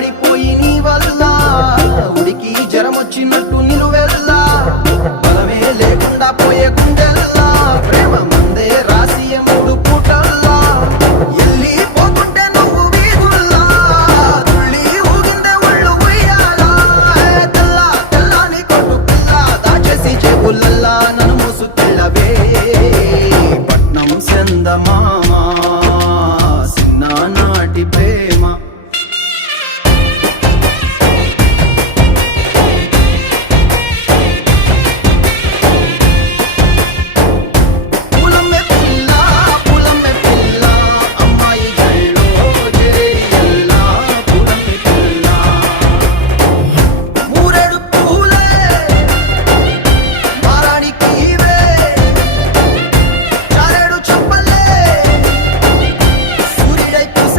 అల్లాడిపోయి నీ వల్ల ఉడికి జ్వరం వచ్చినట్టు నిలువెల్లా బలమే లేకుండా పోయే గుండె